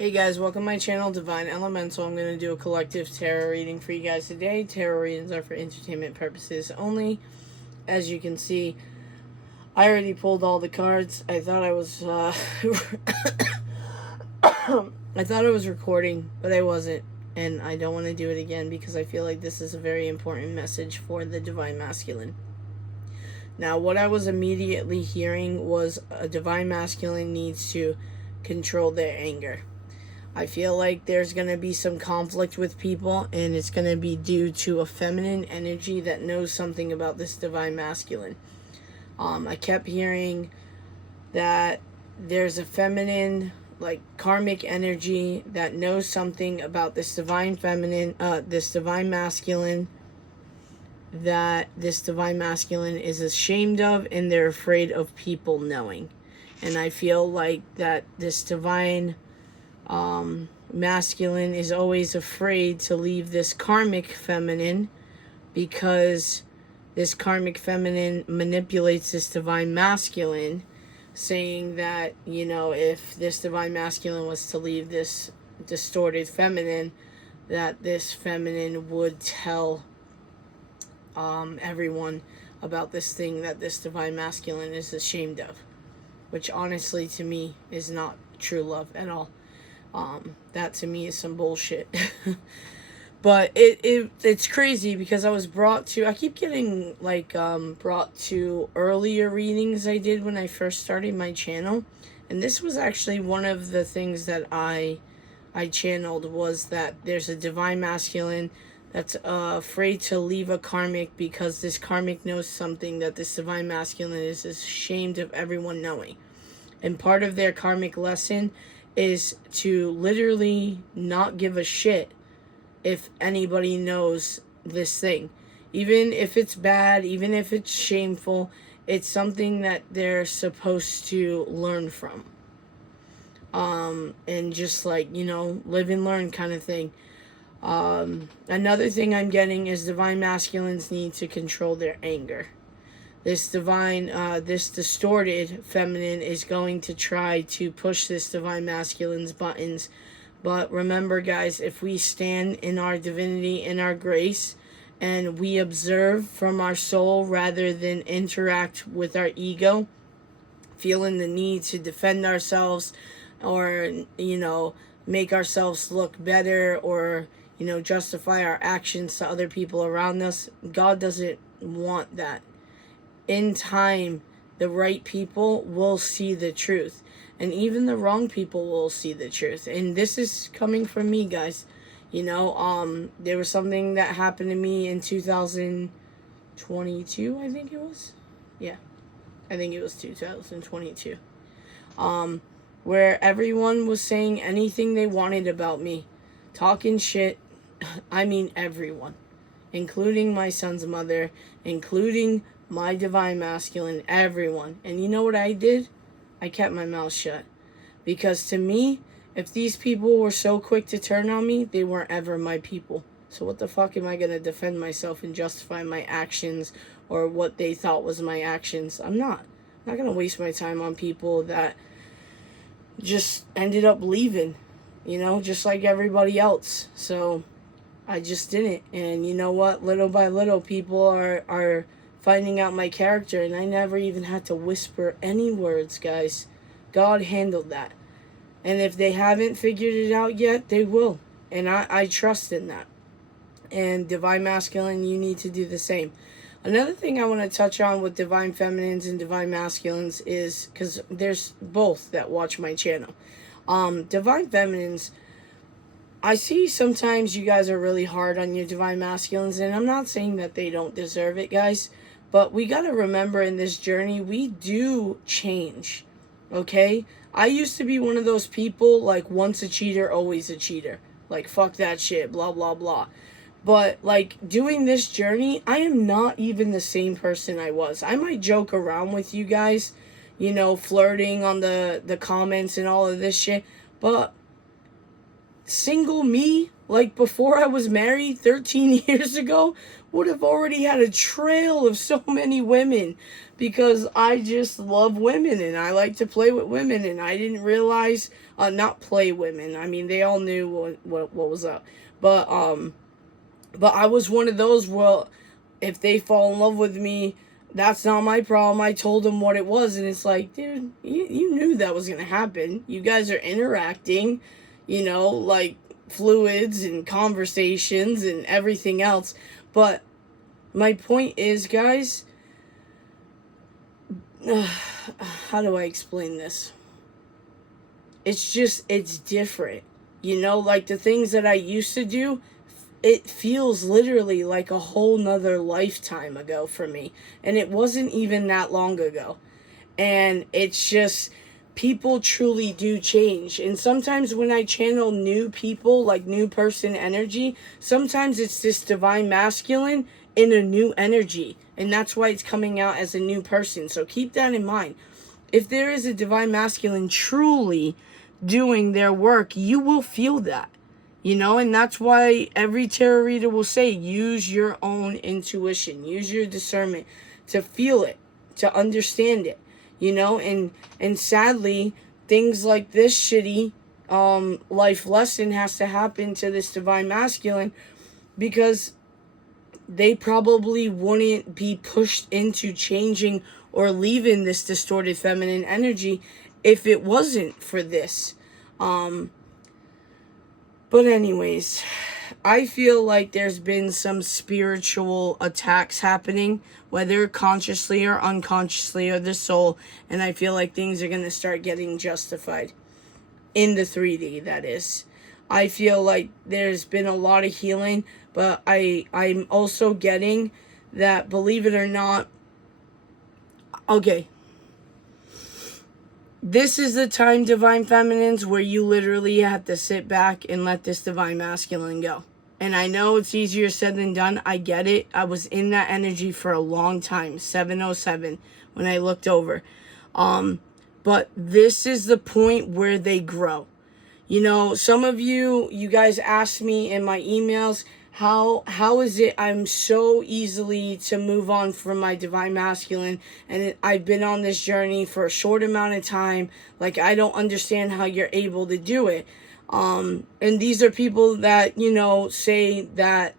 Hey guys, welcome to my channel, DivineElemental. I'm going to do a collective tarot reading for you guys today. Tarot readings are for entertainment purposes only. As you can see, I already pulled all the cards. I thought I was, I thought I was recording, but I wasn't. And I don't want to do it again because I feel like this is a very important message for the Divine Masculine. Now, what I was immediately hearing was a Divine Masculine needs to control their anger. I feel like there's going to be some conflict with people, and it's going to be due to a feminine energy that knows something about this Divine Masculine. I kept hearing that there's a feminine, like, karmic energy that knows something about this Divine Feminine, this Divine Masculine, that this Divine Masculine is ashamed of, and they're afraid of people knowing. And I feel like that this Divine Masculine is always afraid to leave this karmic feminine because this karmic feminine manipulates this Divine Masculine, saying that, you know, if this Divine Masculine was to leave this distorted feminine, that this feminine would tell everyone about this thing that this Divine Masculine is ashamed of, which honestly to me is not true love at all. That to me is some bullshit. But it's crazy because I was brought to, I keep getting like brought to earlier readings I did when I first started my channel, and this was actually one of the things that I channeled, was that there's a Divine Masculine that's afraid to leave a karmic because this karmic knows something that this Divine Masculine is ashamed of everyone knowing. And part of their karmic lesson is to literally not give a shit if anybody knows this thing. Even if it's bad, even if it's shameful, it's something that they're supposed to learn from. And just like, you know, live and learn kind of thing. Another thing I'm getting is Divine Masculines need to control their anger. This distorted feminine is going to try to push this Divine Masculine's buttons. But remember, guys, if we stand in our divinity, in our grace, and we observe from our soul rather than interact with our ego, feeling the need to defend ourselves or, you know, make ourselves look better or, you know, justify our actions to other people around us, God doesn't want that. In time, the right people will see the truth. And even the wrong people will see the truth. And this is coming from me, guys. You know, there was something that happened to me in 2022, I think it was. Yeah, I think it was 2022. Where everyone was saying anything they wanted about me. Talking shit. I mean everyone. Including my son's mother. Including my Divine Masculine, everyone. And you know what I did? I kept my mouth shut. Because to me, if these people were so quick to turn on me, they weren't ever my people. So what the fuck am I going to defend myself and justify my actions or what they thought was my actions? I'm not going to waste my time on people that just ended up leaving, you know, just like everybody else. So I just didn't. And you know what? Little by little, people are finding out my character, and I never even had to whisper any words, guys. God handled that. And if they haven't figured it out yet, they will. And I trust in that. And Divine Masculine, you need to do the same. Another thing I want to touch on with Divine Feminines and Divine Masculines is, because there's both that watch my channel. Divine Feminines, I see sometimes you guys are really hard on your Divine Masculines, and I'm not saying that they don't deserve it, guys. But we got to remember in this journey, we do change, okay? I used to be one of those people, like, once a cheater, always a cheater. Like, fuck that shit, blah, blah, blah. But, like, doing this journey, I am not even the same person I was. I might joke around with you guys, you know, flirting on the comments and all of this shit. But single me, like before I was married 13 years ago, would have already had a trail of so many women, because I just love women and I like to play with women, and I didn't realize, not play women, I mean they all knew what was up, but I was one of those, well, if they fall in love with me, that's not my problem. I told them what it was, and it's like, dude, you knew that was gonna happen. You guys are interacting, like fluids and conversations and everything else. But my point is, guys, how do I explain this? It's different. Like the things that I used to do, it feels literally like a whole nother lifetime ago for me. And it wasn't even that long ago. And it's just, people truly do change. And sometimes when I channel new people, like new person energy, sometimes it's this divine masculine in a new energy. And that's why it's coming out as a new person. So keep that in mind. If there is a divine masculine truly doing their work, you will feel that. And that's why every tarot reader will say, use your own intuition, use your discernment to feel it, to understand it, and sadly, things like this shitty life lesson has to happen to this divine masculine, because they probably wouldn't be pushed into changing or leaving this distorted feminine energy if it wasn't for this. But anyways, I feel like there's been some spiritual attacks happening, whether consciously or unconsciously, or the soul, and I feel like things are going to start getting justified. In the 3D, that is. I feel like there's been a lot of healing, but I'm also getting that, believe it or not, okay, this is the time, divine feminines, where you literally have to sit back and let this divine masculine go. And I know it's easier said than done. I get it. I was in that energy for a long time, 707, when I looked over. But this is the point where they grow. Some of you guys asked me in my emails, how is it I'm so easily to move on from my divine masculine, and I've been on this journey for a short amount of time, like I don't understand how you're able to do it. And these are people that, say that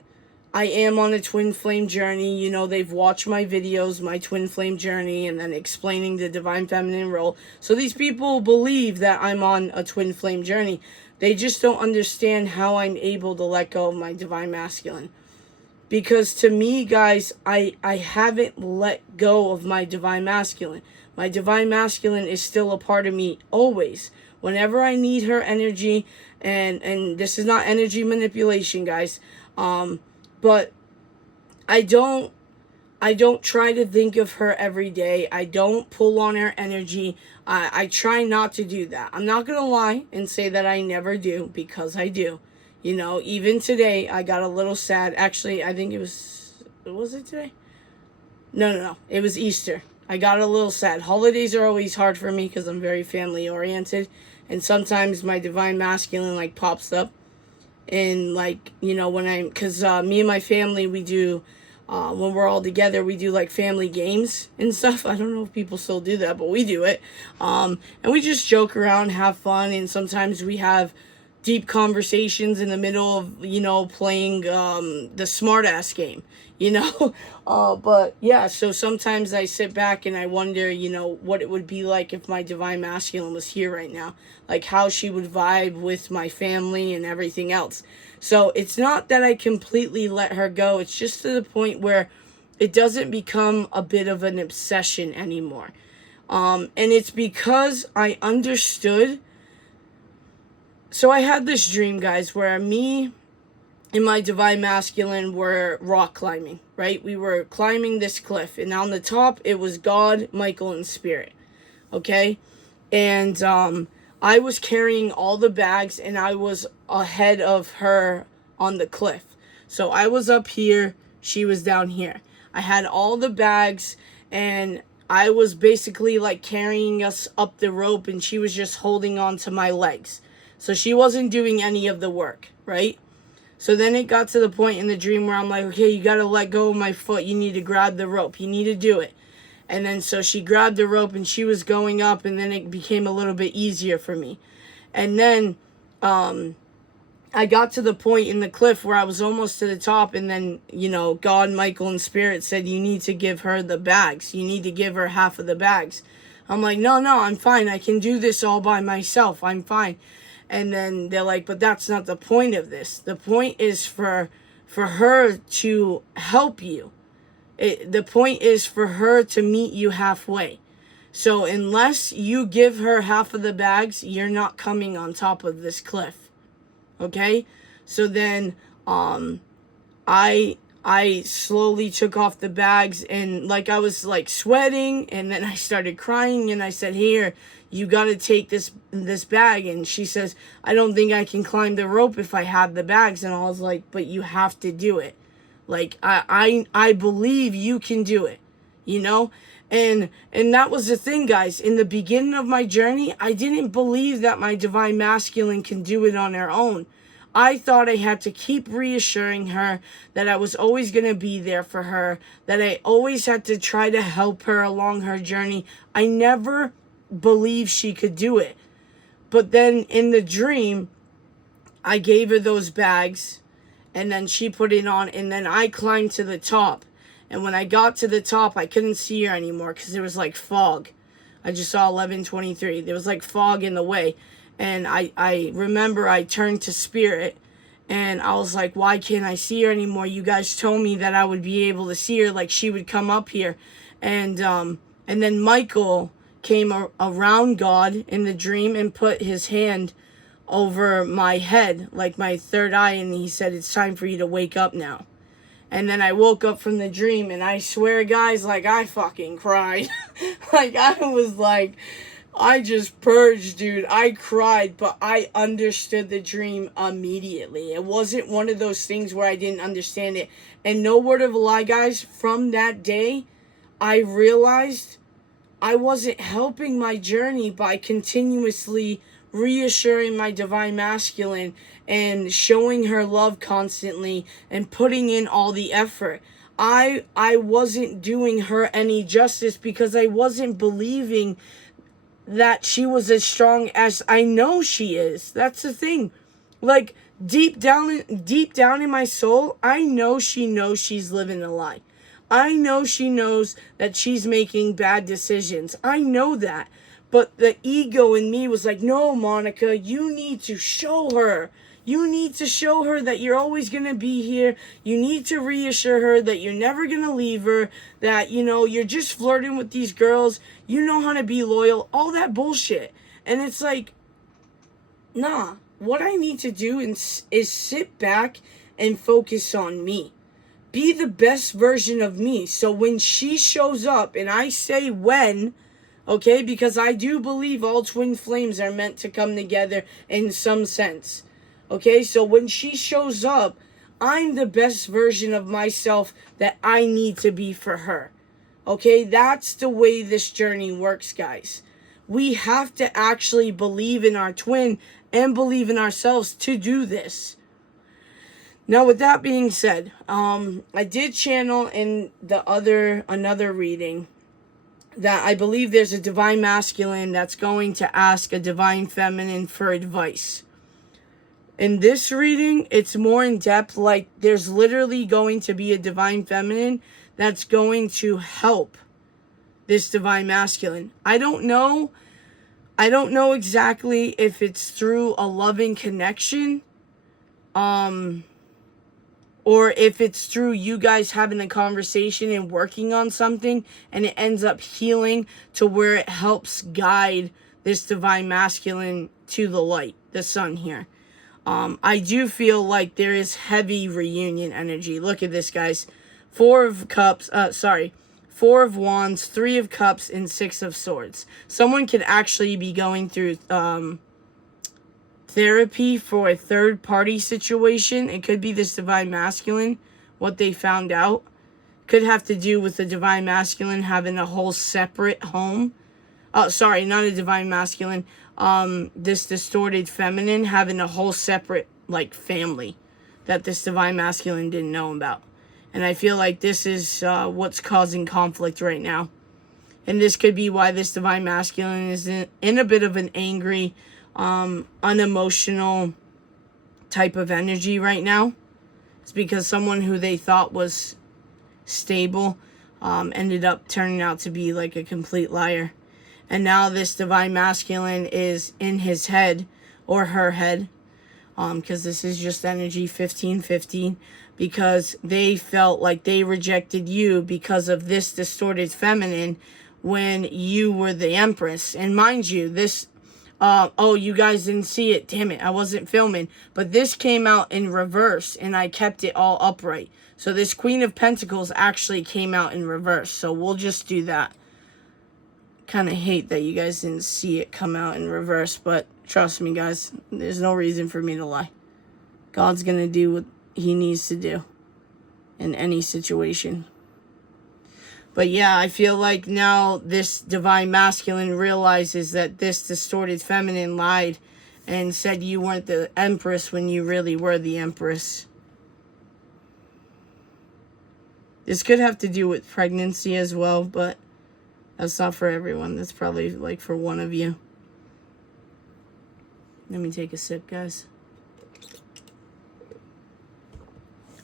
I am on a twin flame journey. They've watched my videos, my twin flame journey, and then explaining the divine feminine role. So these people believe that I'm on a twin flame journey. They just don't understand how I'm able to let go of my divine masculine. Because to me, guys, I haven't let go of my divine masculine. My divine masculine is still a part of me always. Whenever I need her energy, and this is not energy manipulation, guys, but I don't try to think of her every day. I don't pull on her energy. I try not to do that. I'm not going to lie and say that I never do, because I do. Even today, I got a little sad. Actually, I think was it today? No. It was Easter. I got a little sad. Holidays are always hard for me because I'm very family oriented. And sometimes my divine masculine pops up. And because me and my family, we do, when we're all together, we do family games and stuff. I don't know if people still do that, but we do it. And we just joke around, have fun, and sometimes we have deep conversations in the middle of, playing the smart ass game, but yeah, so sometimes I sit back and I wonder, what it would be like if my divine masculine was here right now, how she would vibe with my family and everything else. So it's not that I completely let her go. It's just to the point where it doesn't become a bit of an obsession anymore. And it's because I understood. So I had this dream, guys, where me and my divine masculine were rock climbing, right? We were climbing this cliff, and on the top, it was God, Michael, and Spirit, okay? And I was carrying all the bags, and I was ahead of her on the cliff. So I was up here, she was down here. I had all the bags, and I was basically carrying us up the rope, and she was just holding on to my legs. So she wasn't doing any of the work, right? So then it got to the point in the dream where I'm like, okay, you got to let go of my foot. You need to grab the rope. You need to do it. And then so she grabbed the rope and she was going up, and then it became a little bit easier for me. And then I got to the point in the cliff where I was almost to the top, and then, you know, God, Michael, and Spirit said, you need to give her the bags. You need to give her half of the bags. I'm like, no, I'm fine. I can do this all by myself. I'm fine. And then they're like, but that's not the point of this. The point is for her to help you. The point is for her to meet you halfway. So unless you give her half of the bags, you're not coming on top of this cliff. Okay? So then I slowly took off the bags, and like I was like sweating, and then I started crying, and I said, here, you got to take this bag. And she says, I don't think I can climb the rope if I have the bags. And I was like, but you have to do it. Like, I believe you can do it, you know? And that was the thing, guys. In the beginning of my journey, I didn't believe that my divine masculine can do it on their own. I thought I had to keep reassuring her that I was always going to be there for her, that I always had to try to help her along her journey. I never believed she could do it. But then in the dream, I gave her those bags, and then she put it on, and then I climbed to the top. And when I got to the top, I couldn't see her anymore because there was like fog. I just saw 11:23. There was like fog in the way. And I remember I turned to Spirit, and I was like, why can't I see her anymore? You guys told me that I would be able to see her, like she would come up here. And then Michael came around God in the dream and put his hand over my head, like my third eye, and he said, it's time for you to wake up now. And then I woke up from the dream, and I swear, guys, like I fucking cried. Like I was like, I just purged, dude. I cried, but I understood the dream immediately. It wasn't one of those things where I didn't understand it. And no word of a lie, guys, from that day, I realized I wasn't helping my journey by continuously reassuring my divine masculine and showing her love constantly and putting in all the effort. I wasn't doing her any justice because I wasn't believing that she was as strong as I know she is. That's the thing. Like deep down in my soul, I know she knows she's living a lie. I know she knows that she's making bad decisions. I know that. But the ego in me was like, no, Monica, you need to show her. You need to show her that you're always going to be here. You need to reassure her that you're never going to leave her, that, you know, you're just flirting with these girls. You know how to be loyal, all that bullshit. And it's like, nah, what I need to do is sit back and focus on me. Be the best version of me. So when she shows up, and I say when, okay, because I do believe all twin flames are meant to come together in some sense. Okay, so when she shows up, I'm the best version of myself that I need to be for her. Okay, that's the way this journey works, guys. We have to actually believe in our twin and believe in ourselves to do this. Now, with that being said, I did channel in another reading that I believe there's a divine masculine that's going to ask a divine feminine for advice. In this reading, it's more in depth, like there's literally going to be a divine feminine that's going to help this divine masculine. I don't know exactly if it's through a loving connection, or if it's through you guys having a conversation and working on something, and it ends up healing to where it helps guide this divine masculine to the light, the sun here. I do feel like there is heavy reunion energy. Look at this, guys. 4 of Wands, 3 of Cups, and 6 of Swords. Someone could actually be going through therapy for a third-party situation. It could be this divine masculine, what they found out. Could have to do with the divine masculine having a whole separate home. Oh, sorry, not a divine masculine. this distorted feminine having a whole separate, like, family that this divine masculine didn't know about. And I feel like this is what's causing conflict right now. And this could be why this divine masculine is in a bit of an angry, unemotional type of energy right now. It's because someone who they thought was stable ended up turning out to be like a complete liar. And now this divine masculine is in his head or her head, because this is just energy 1515, because they felt like they rejected you because of this distorted feminine when you were the empress. And mind you, this oh, you guys didn't see it, damn it, I wasn't filming, but this came out in reverse and I kept it all upright. So this Queen of Pentacles actually came out in reverse, so we'll just do that. Kind of hate that you guys didn't see it come out in reverse, but trust me guys, there's no reason for me to lie. God's gonna do what he needs to do in any situation. But yeah, I feel like now this divine masculine realizes that this distorted feminine lied and said you weren't the empress when you really were the empress. This could have to do with pregnancy as well, but that's not for everyone. That's probably like for one of you. Let me take a sip, guys.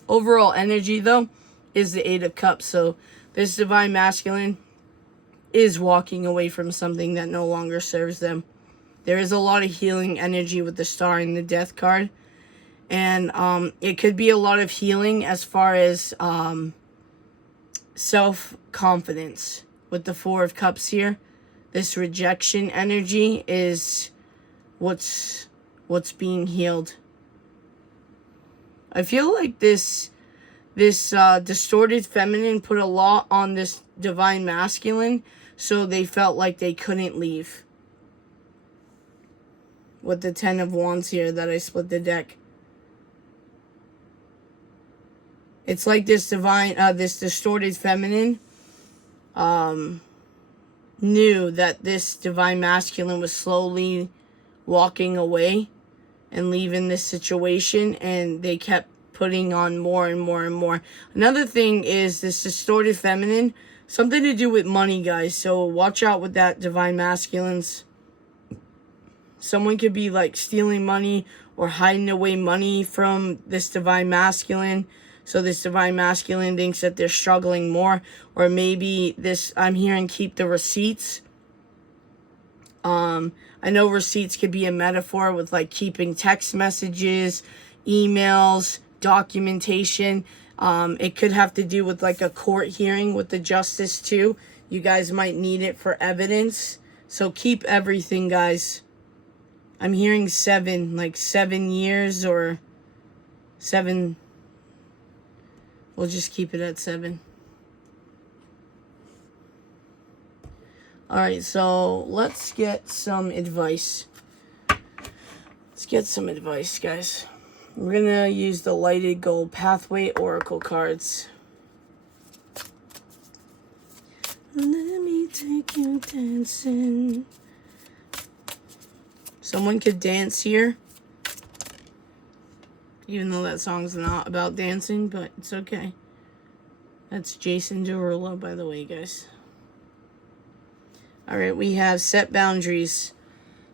Overall energy, though, is the Eight of Cups. So this divine masculine is walking away from something that no longer serves them. There is a lot of healing energy with the Star and the Death card. And it could be a lot of healing as far as self-confidence. With the Four of Cups here, this rejection energy is what's being healed. I feel like this distorted feminine put a lot on this divine masculine, so they felt like they couldn't leave. With the Ten of Wands here that I split the deck. It's like this this distorted feminine knew that this divine masculine was slowly walking away and leaving this situation, and they kept putting on more and more and more. Another thing is this distorted feminine, something to do with money, guys, so watch out with that, divine masculines. Someone could be like stealing money or hiding away money from this divine masculine. So this divine masculine thinks that they're struggling more. Or maybe this, I'm hearing keep the receipts. I know receipts could be a metaphor with like keeping text messages, emails, documentation. It could have to do with like a court hearing with the justice too. You guys might need it for evidence. So keep everything, guys. I'm hearing 7, like 7 years or 7... We'll just keep it at 7. Alright, so let's get some advice. Let's get some advice, guys. We're going to use the Lighted Gold Pathway Oracle cards. Let me take you dancing. Someone could dance here. Even though that song's not about dancing, but it's okay. That's Jason Derulo, by the way, guys. Alright, we have set boundaries.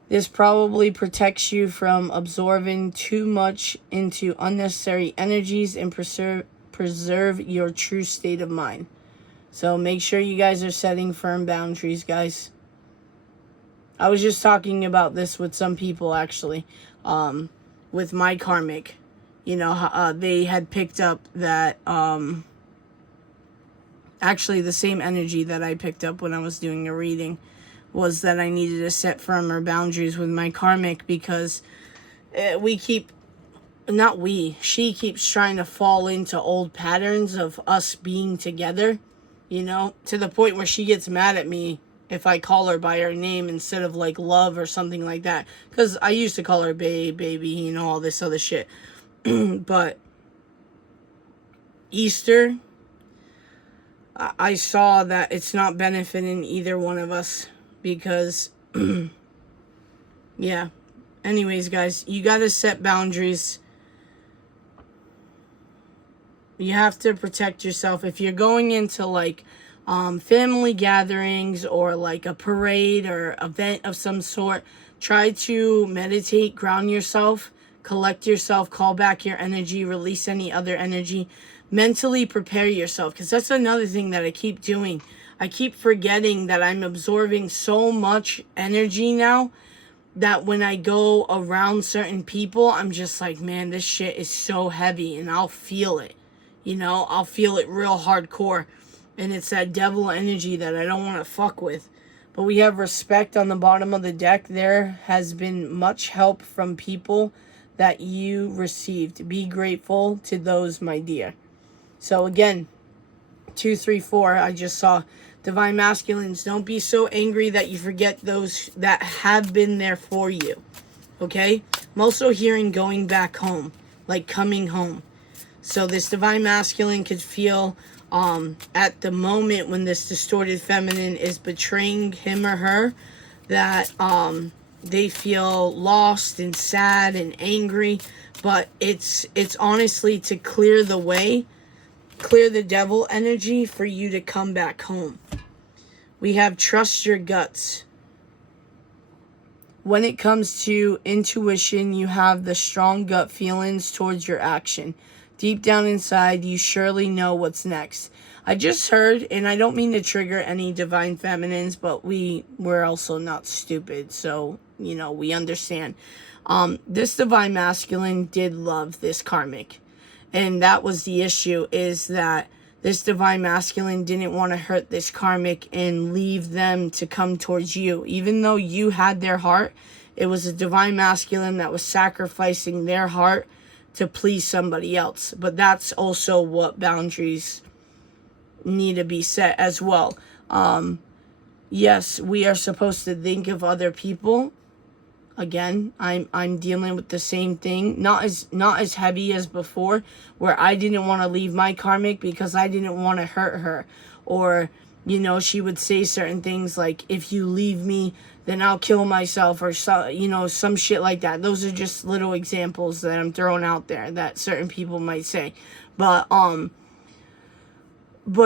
This probably protects you from absorbing too much into unnecessary energies and preserve your true state of mind. So make sure you guys are setting firm boundaries, guys. I was just talking about this with some people, actually. With my karmic. You know, they had picked up that, actually the same energy that I picked up when I was doing a reading was that I needed to set firmer boundaries with my karmic because she keeps trying to fall into old patterns of us being together, you know, to the point where she gets mad at me if I call her by her name instead of like love or something like that. Because I used to call her baby, you know, all this other shit. But Easter, I saw that it's not benefiting either one of us because Yeah. Anyways, guys, you got to set boundaries. You have to protect yourself. If you're going into like family gatherings or like a parade or event of some sort, try to meditate, ground yourself, collect yourself, call back your energy, release any other energy, mentally prepare yourself, because that's another thing that I keep doing. I keep forgetting that I'm absorbing so much energy now that when I go around certain people, I'm just like, man, this shit is so heavy, and I'll feel it. You know, I'll feel it real hardcore. And it's that devil energy that I don't want to fuck with. But we have respect on the bottom of the deck. There has been much help from people that you received. Be grateful to those, my dear. So again, 2, 3, 4, I just saw divine masculines. Don't be so angry that you forget those that have been there for you. Okay? I'm also hearing going back home, like coming home. So this divine masculine could feel at the moment when this distorted feminine is betraying him or her, that they feel lost and sad and angry. But it's honestly to clear the way, clear the devil energy for you to come back home. We have trust your guts. When it comes to intuition, you have the strong gut feelings towards your action. Deep down inside, you surely know what's next. I just heard, and I don't mean to trigger any divine feminines, but we're also not stupid, so, you know, we understand. This divine masculine did love this karmic, and that was the issue, is that this divine masculine didn't want to hurt this karmic and leave them to come towards you. Even though you had their heart, it was a divine masculine that was sacrificing their heart to please somebody else. But that's also what boundaries need to be set as well. Yes, we are supposed to think of other people. Again, I'm dealing with the same thing, not as heavy as before, where I didn't want to leave my karmic because I didn't want to hurt her, or, you know, she would say certain things like, if you leave me, then I'll kill myself, or so, you know, some shit like that. Those are just little examples that I'm throwing out there that certain people might say. But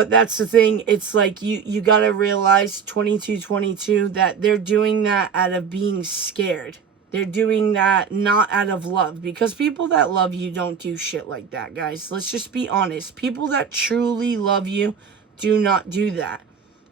that's the thing. It's like you got to realize 2222 that they're doing that out of being scared. They're doing that not out of love, because people that love you don't do shit like that, guys. Let's just be honest. People that truly love you do not do that.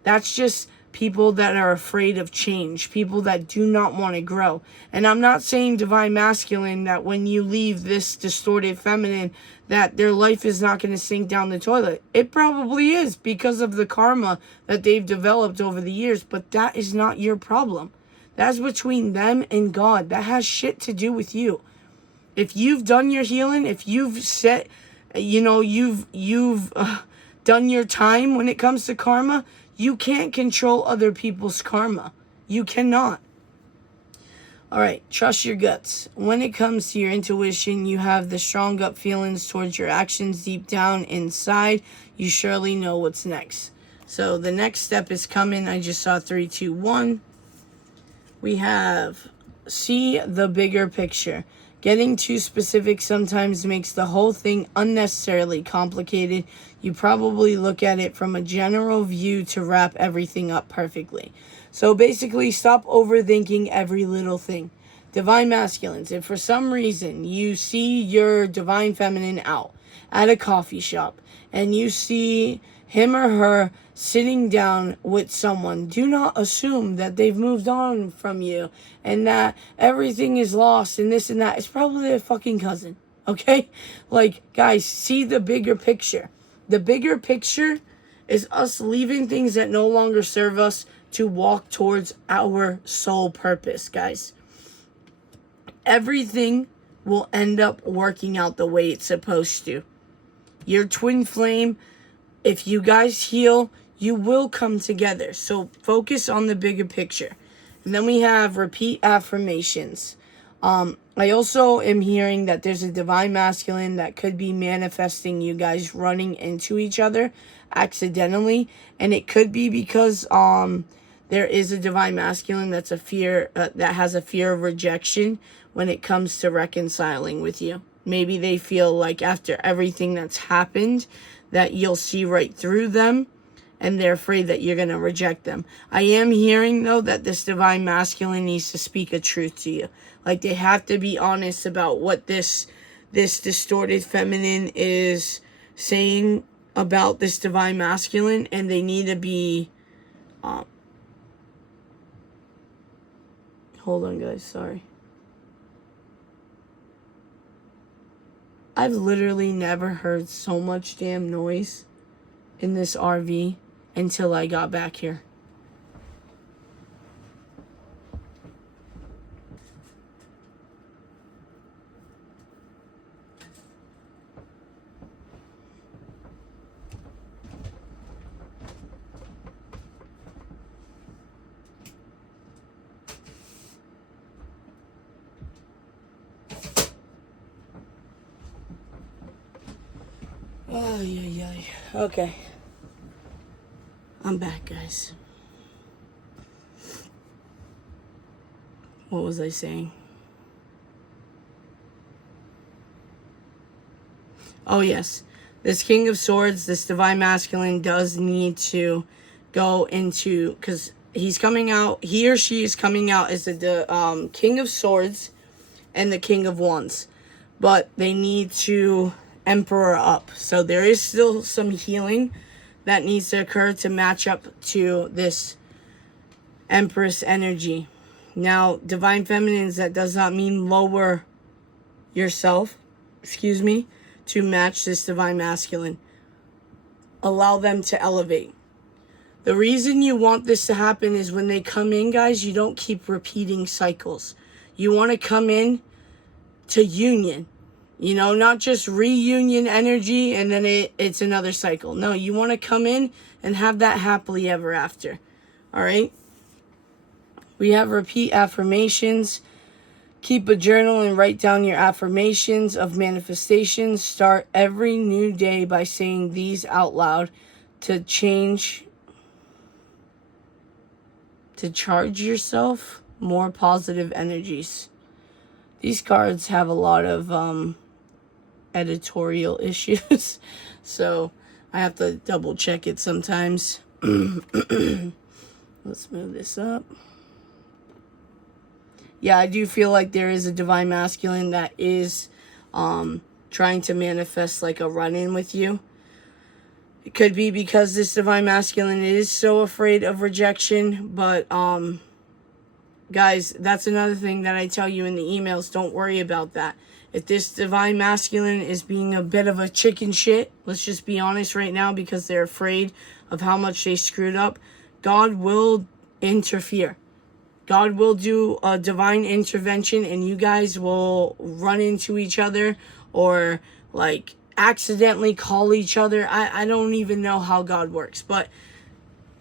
That's just people that are afraid of change, people that do not want to grow. And I'm not saying divine masculine that when you leave this distorted feminine that their life is not going to sink down the toilet. It probably is, because of the karma that they've developed over the years, but that is not your problem. That's between them and God. That has shit to do with you. If you've done your healing, if you've set, you know, you've done your time when it comes to karma, you can't control other people's karma. You cannot. All right, trust your guts. When it comes to your intuition, you have the strong gut feelings towards your actions deep down inside. You surely know what's next. So the next step is coming. I just saw 3, 2, 1. We have see the bigger picture. Getting too specific sometimes makes the whole thing unnecessarily complicated. You probably look at it from a general view to wrap everything up perfectly. So basically, stop overthinking every little thing. Divine masculines, if for some reason you see your divine feminine out at a coffee shop and you see him or her sitting down with someone, do not assume that they've moved on from you and that everything is lost and this and that. It's probably their fucking cousin, okay? Like, guys, see the bigger picture. The bigger picture is us leaving things that no longer serve us to walk towards our soul purpose, guys. Everything will end up working out the way it's supposed to. Your twin flame, if you guys heal, you will come together. So focus on the bigger picture. And then we have repeat affirmations. I also am hearing that there's a divine masculine that could be manifesting you guys running into each other accidentally. And it could be because there is a divine masculine that's a fear, that has a fear of rejection when it comes to reconciling with you. Maybe they feel like after everything that's happened that you'll see right through them, and they're afraid that you're going to reject them. I am hearing, though, that this divine masculine needs to speak a truth to you. Like, they have to be honest about what this distorted feminine is saying about this divine masculine, and they need to be... hold on, guys. Sorry. I've literally never heard so much damn noise in this RV until I got back here. Oh, yeah. Okay. I'm back, guys. What was I saying? Oh, yes. This King of Swords, this divine masculine does need to go into, because he's coming out, he or she is coming out as the King of Swords and the King of Wands. But they need to Emperor up. So there is still some healing that needs to occur to match up to this Empress energy. Now, divine feminines, that does not mean lower yourself, to match this divine masculine. Allow them to elevate. The reason you want this to happen is when they come in, guys, you don't keep repeating cycles. You want to come in to union. You know, not just reunion energy and then it's another cycle. No, you want to come in and have that happily ever after. All right? We have repeat affirmations. Keep a journal and write down your affirmations of manifestations. Start every new day by saying these out loud to charge yourself more positive energies. These cards have a lot of editorial issues, so I have to double check it sometimes. Let's move this up. Yeah, I do feel like there is a divine masculine that is trying to manifest like a run-in with you. It could be because this divine masculine is so afraid of rejection, but guys, that's another thing that I tell you in the emails. Don't worry about that. If this divine masculine is being a bit of a chicken shit, let's just be honest right now, because they're afraid of how much they screwed up, God will interfere. God will do a divine intervention, and you guys will run into each other or like accidentally call each other. I don't even know how God works, but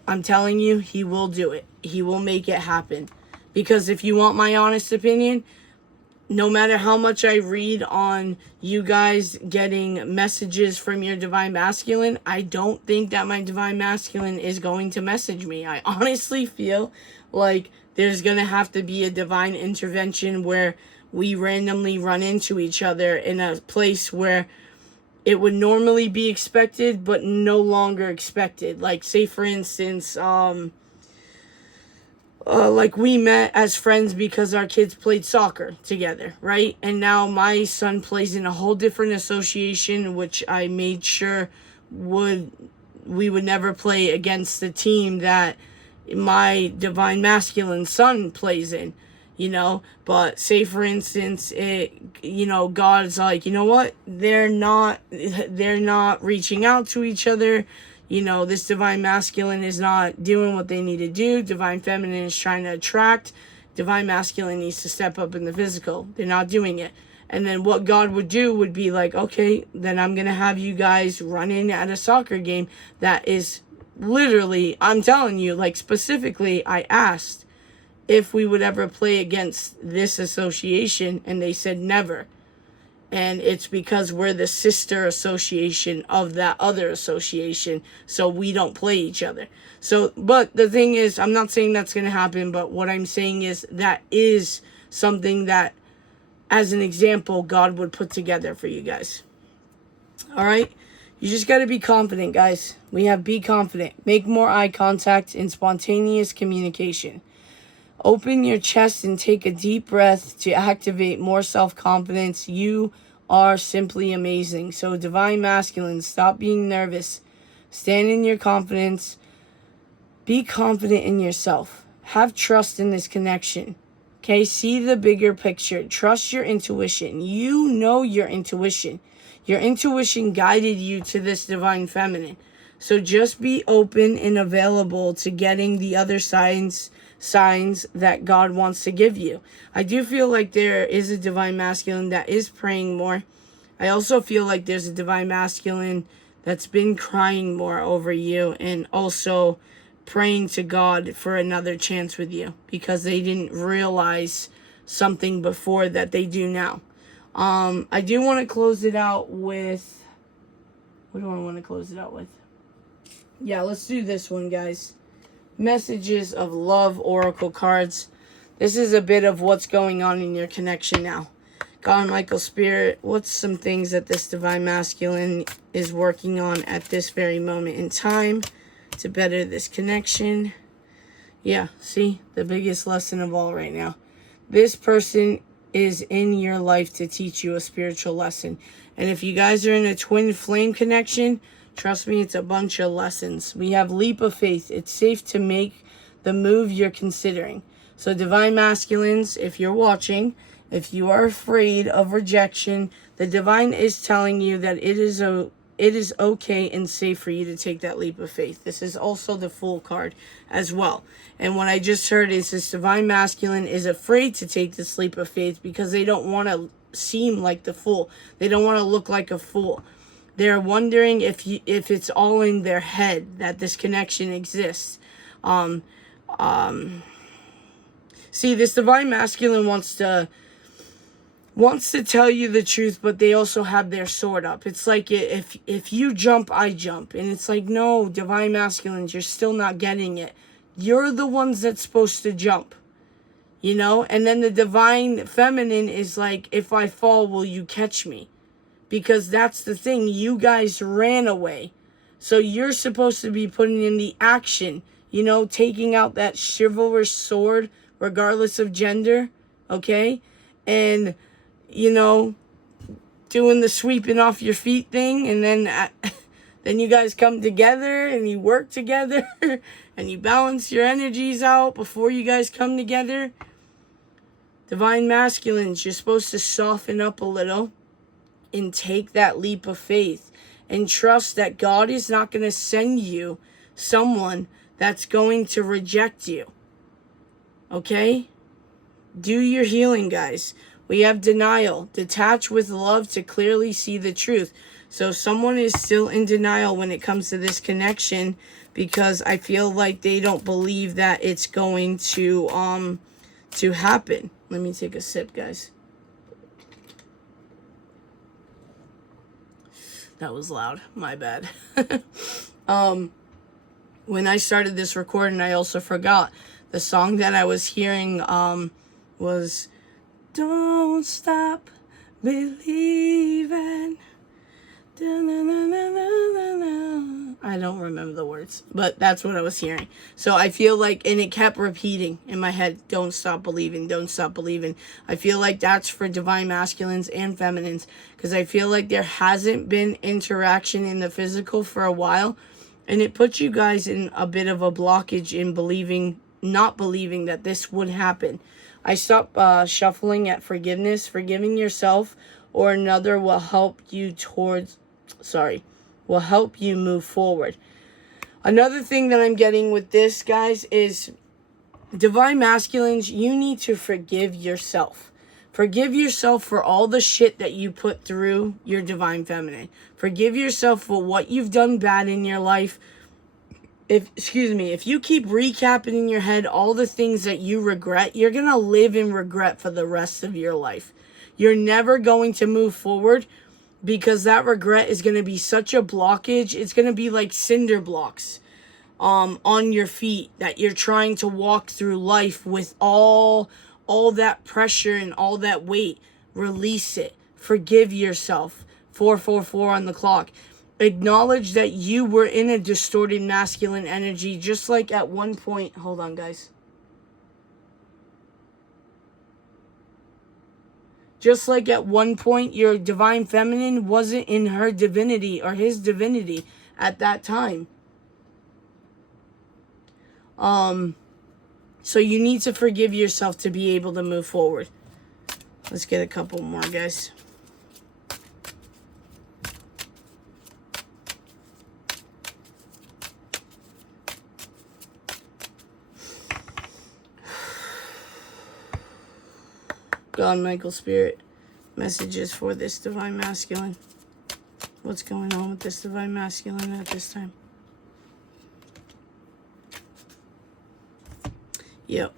I'm telling you, he will do it. He will make it happen. Because if you want my honest opinion, no matter how much I read on you guys getting messages from your divine masculine, I don't think that my divine masculine is going to message me. I honestly feel like there's going to have to be a divine intervention where we randomly run into each other in a place where it would normally be expected, but no longer expected. Like, say, for instance, like we met as friends because our kids played soccer together, right? And now my son plays in a whole different association, which I made sure we would never play against the team that my divine masculine son plays in, you know. But say for instance, God's like, you know what? They're not reaching out to each other. You know, this divine masculine is not doing what they need to do. Divine feminine is trying to attract. Divine masculine needs to step up in the physical. They're not doing it. And then what God would do would be like, okay, then I'm going to have you guys run in at a soccer game that is literally, I'm telling you, like specifically, I asked if we would ever play against this association, and they said never. And it's because we're the sister association of that other association, so we don't play each other. So, but the thing is, I'm not saying that's going to happen, but what I'm saying is that is something that, as an example, God would put together for you guys. All right? You just got to be confident, guys. We have be confident. Make more eye contact and spontaneous communication. Open your chest and take a deep breath to activate more self-confidence. You are simply amazing. So, Divine Masculine, stop being nervous. Stand in your confidence. Be confident in yourself. Have trust in this connection. Okay, see the bigger picture. Trust your intuition. You know your intuition. Your intuition guided you to this Divine Feminine. So just be open and available to getting the other signs that God wants to give you. I do feel like there is a Divine Masculine that is praying more. I also feel like there's a Divine Masculine that's been crying more over you and also praying to God for another chance with you because they didn't realize something before that they do now. I do want to close it out with... What do I want to close it out with? Yeah, let's do this one, guys. Messages of Love Oracle cards. This is a bit of what's going on in your connection now. God, Michael, Spirit, what's some things that this Divine Masculine is working on at this very moment in time to better this connection? Yeah, see? The biggest lesson of all right now. This person is in your life to teach you a spiritual lesson. And if you guys are in a twin flame connection, trust me, it's a bunch of lessons. We have leap of faith. It's safe to make the move you're considering. So Divine Masculines, if you're watching, if you are afraid of rejection, the Divine is telling you that it is okay and safe for you to take that leap of faith. This is also the Fool card as well. And what I just heard is this Divine Masculine is afraid to take this leap of faith because they don't want to seem like the fool. They don't want to look like a fool. They're wondering if it's all in their head that this connection exists. See, this Divine Masculine wants to tell you the truth, but they also have their sword up. It's like if you jump, I jump. And it's like, no, Divine Masculines, you're still not getting it. You're the ones that's supposed to jump. You know? And then the Divine Feminine is like, if I fall, will you catch me? Because that's the thing. You guys ran away. So you're supposed to be putting in the action. You know, taking out that chivalrous sword, regardless of gender. Okay? And, you know, doing the sweeping off your feet thing. And then you guys come together and you work together. And you balance your energies out before you guys come together. Divine Masculines, you're supposed to soften up a little and take that leap of faith and trust that God is not going to send you someone that's going to reject you. Okay? Do your healing, guys. We have denial. Detach with love to clearly see the truth. So someone is still in denial when it comes to this connection because I feel like they don't believe that it's going to happen. Let me take a sip, guys. That was loud. My bad. When I started this recording, I also forgot the song that I was hearing was Don't Stop Believing. I don't remember the words, but that's what I was hearing. So I feel like, and it kept repeating in my head, don't stop believing, don't stop believing. I feel like that's for Divine Masculines and Feminines, because I feel like there hasn't been interaction in the physical for a while, and it puts you guys in a bit of a blockage in believing, not believing that this would happen. I stopped shuffling at forgiveness. Forgiving yourself or another will help you will help you move forward. Another thing that I'm getting with this, guys, is Divine Masculines, you need to forgive yourself. Forgive yourself for all the shit that you put through your Divine Feminine. Forgive yourself for what you've done bad in your life. If you keep recapping in your head all the things that you regret, you're going to live in regret for the rest of your life. You're never going to move forward because that regret is going to be such a blockage. It's going to be like cinder blocks on your feet that you're trying to walk through life with all that pressure and all that weight. Release it. Forgive yourself. 444 on the clock. Acknowledge that you were in a distorted masculine energy, just like at one point. Hold on, guys. Just like at one point, your divine feminine wasn't in her divinity or his divinity at that time. So you need to forgive yourself to be able to move forward. Let's get a couple more, guys. God, Michael, Spirit, messages for this divine masculine. What's going on with this divine masculine at this time? Yep.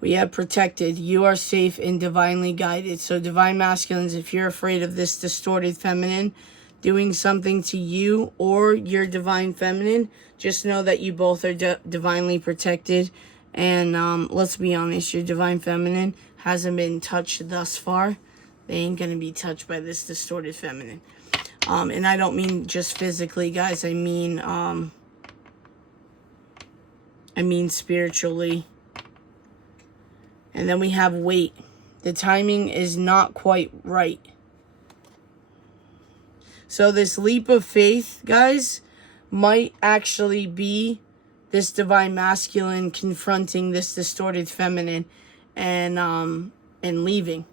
We have protected. You are safe and divinely guided. So divine masculines, if you're afraid of this distorted feminine doing something to you or your divine feminine, just know that you both are divinely protected. And let's be honest, your divine feminine hasn't been touched thus far. They ain't going to be touched by this distorted feminine. And I don't mean just physically, guys. I mean spiritually. And then we have weight. The timing is not quite right. So this leap of faith, guys, might actually be this divine masculine confronting this distorted feminine and leaving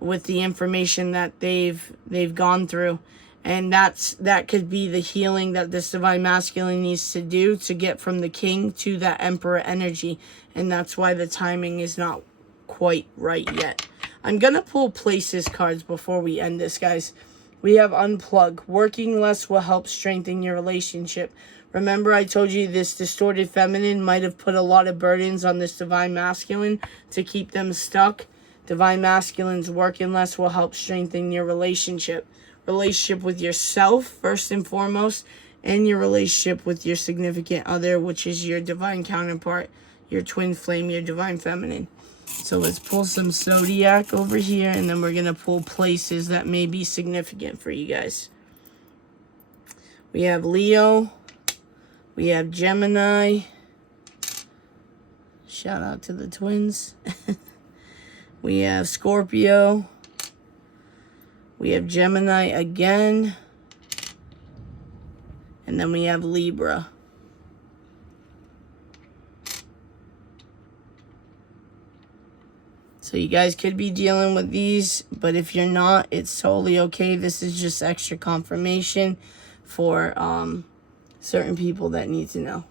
with the information that they've gone through. And that could be the healing that this divine masculine needs to do to get from the king to that emperor energy. And that's why the timing is not quite right yet. I'm going to pull places cards before we end this, guys. We have unplug. Working less will help strengthen your relationship. Remember, I told you this distorted feminine might have put a lot of burdens on this divine masculine to keep them stuck. Divine masculines working less will help strengthen your relationship. Relationship with yourself, first and foremost, and your relationship with your significant other, which is your divine counterpart, your twin flame, your divine feminine. So let's pull some zodiac over here, and then we're going to pull places that may be significant for you guys. We have Leo. We have Gemini. Shout out to the twins. We have Scorpio. We have Gemini again. And then we have Libra. So you guys could be dealing with these, but if you're not, it's totally okay. This is just extra confirmation for certain people that need to know.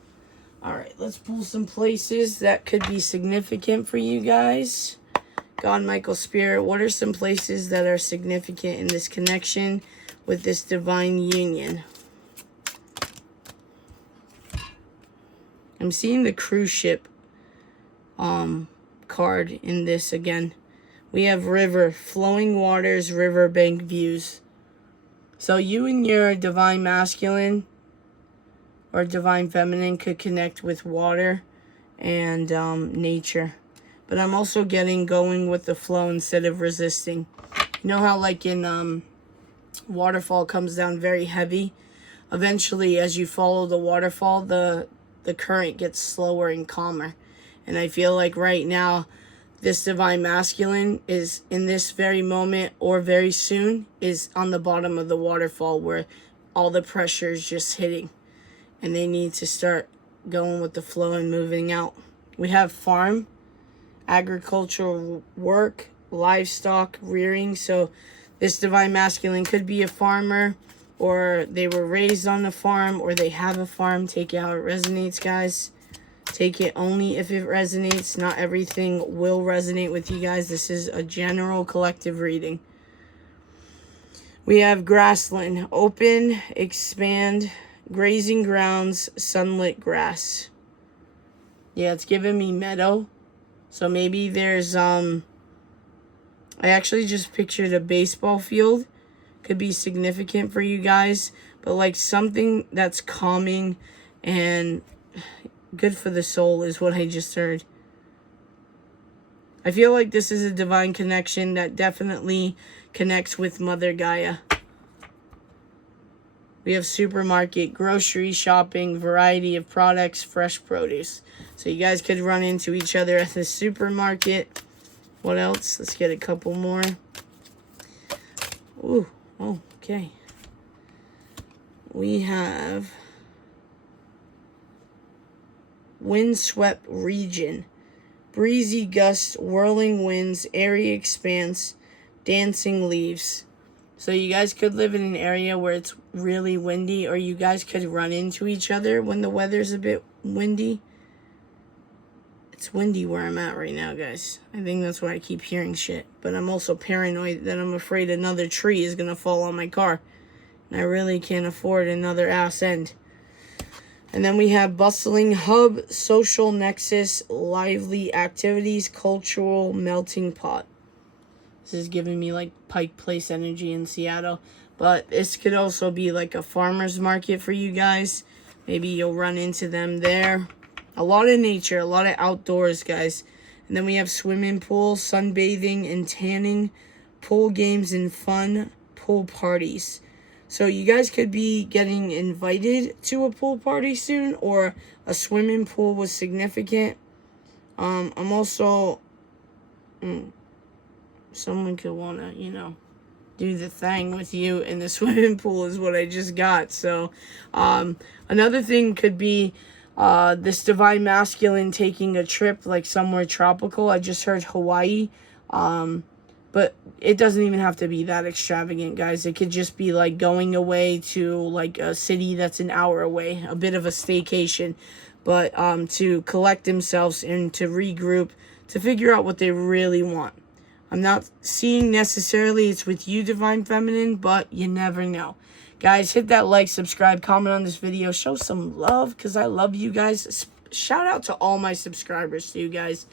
All right, let's pull some places that could be significant for you guys. God, Michael, Spirit, what are some places that are significant in this connection with this divine union? I'm seeing the cruise ship card in this again. We have river, flowing waters, riverbank views. So you and your divine masculine or divine feminine could connect with water and nature. But I'm also getting going with the flow instead of resisting. You know how like in waterfall comes down very heavy? Eventually, as you follow the waterfall, the current gets slower and calmer. And I feel like right now, this divine masculine is in this very moment or very soon is on the bottom of the waterfall where all the pressure is just hitting. And they need to start going with the flow and moving out. We have farm, agricultural work, livestock, rearing. So this divine masculine could be a farmer, or they were raised on a farm, or they have a farm. Take it how it resonates, guys. Take it only if it resonates. Not everything will resonate with you guys. This is a general collective reading. We have grassland, open, expand, grazing grounds, sunlit grass. Yeah, it's giving me meadow. So maybe there's I actually just pictured a baseball field. Could be significant for you guys, but like something that's calming and good for the soul is what I just heard. I feel like this is a divine connection that definitely connects with Mother Gaia. We have supermarket, grocery shopping, variety of products, fresh produce. So you guys could run into each other at the supermarket. What else? Let's get a couple more. Ooh, oh, okay. We have windswept region. Breezy gusts, whirling winds, airy expanse, dancing leaves. So you guys could live in an area where it's really windy, or you guys could run into each other when the weather's a bit windy. It's windy where I'm at right now, guys. I think that's why I keep hearing shit. But I'm also paranoid that I'm afraid another tree is going to fall on my car. And I really can't afford another ass end. And then we have bustling hub, social nexus, lively activities, cultural melting pot. This is giving me like Pike Place energy in Seattle. But this could also be like a farmer's market for you guys. Maybe you'll run into them there. A lot of nature, a lot of outdoors, guys. And then we have swimming pool, sunbathing and tanning, pool games and fun, pool parties. So you guys could be getting invited to a pool party soon, or a swimming pool was significant. I'm also... someone could want to, you know, do the thing with you in the swimming pool is what I just got. So, another thing could be this divine masculine taking a trip like somewhere tropical. I just heard Hawaii. But it doesn't even have to be that extravagant, guys. It could just be like going away to like a city that's an hour away, a bit of a staycation, but to collect themselves and to regroup, to figure out what they really want. I'm not seeing necessarily it's with you, Divine Feminine, but you never know. Guys, hit that like, subscribe, comment on this video. Show some love because I love you guys. Shout out to all my subscribers, to you guys.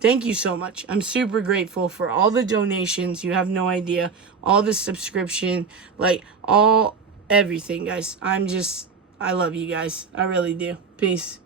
Thank you so much. I'm super grateful for all the donations. You have no idea. All the subscription, like everything, guys. I love you guys. I really do. Peace.